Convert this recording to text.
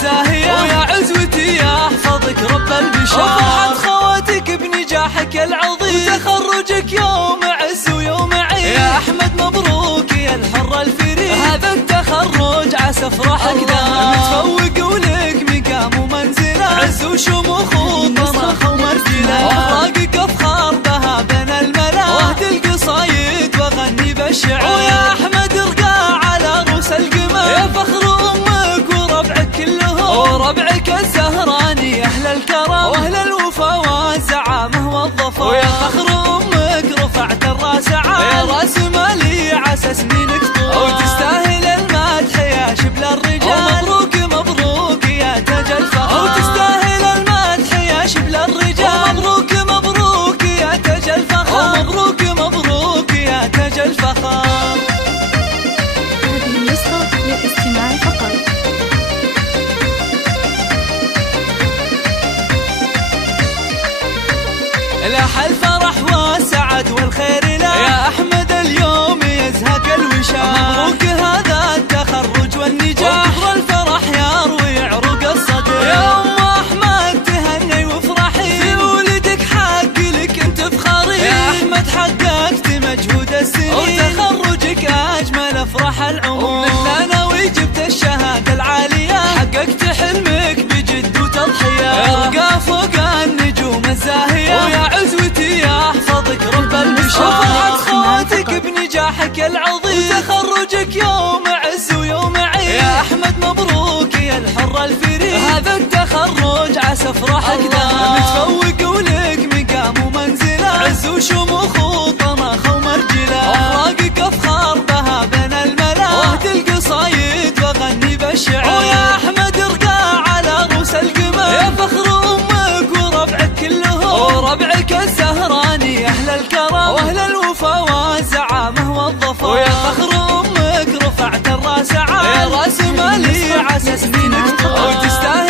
الزاهية، ويا عزوتي يحفظك رب البشار. وفرحة خواتك بنجاحك العظيم، وتخرجك يوم عز ويوم عيد. يا أحمد مبروك يا الحر الفريد، هذا التخرج عسى فرحك دام. متفوق ولك مقام ومنزله، عز وشموخ وطمخ ومرجله. أخلاقك أفخار بها بين الملا، واهدي القصايد وغني بالشعر. ويا أحمد ارقى على رؤوس القمم، يا فخر أمك وربعك كلهم، وربعك الزهراني أهل الكرم وأهل الوفا والزعامة والظفر. ويا فخر أمك رفعت الراس عال، يا راس مالي عسى سنينك طول، وتستاهل المدح يا شبل الرجال. مبروك مبروك يا تاج الفخر، وتستاهل المدح يا شبل الرجال. مبروك مبروك يا تاج الفخر، مبروك مبروك يا تاج الفخر. هذه النسخة للاستماع فقط. لاح الفرح والسعد والخير له، يا أحمد اليوم يزهق الوشاح. مبروك هذا التخرج والنجاح، وكبر الفرح يروي عروق الصدر. يا أم أحمد تهني وافرحي، في ولدك حق لك انت فخري. يا أحمد حققت مجهود السنين، وتخرجك أجمل أفراح العمر. ومن الثانوي جبت الشهادة العالية، حققت حلمك بجد وتضحية. ارقى فوق النجوم الزاهية، ويا عزوتي يحفظك رب البشار. وفرحة خواتك بنجاحك العظيم، وتخرجك يوم عز ويوم عيد. يا أحمد مبروك يا الحر الفريد، هذا التخرج عسى فرحك دام. متفوق ولك مقام ومنزله، عز وشموخ وطمخ ومرجله. أخلاقك أفخار بها بين الملا، واهدي القصايد وغني بالشعر. ويا أحمد ارقى على رؤوس القمم، يا فخر أمك وربعك كلهم، وربعك الزهراني أهل الكرم وأهل الوفا والزعامة والظفر. ويا فخر أمك رفعت الراس عال، يا راس مالي عسى سنينك طول، وتستاهل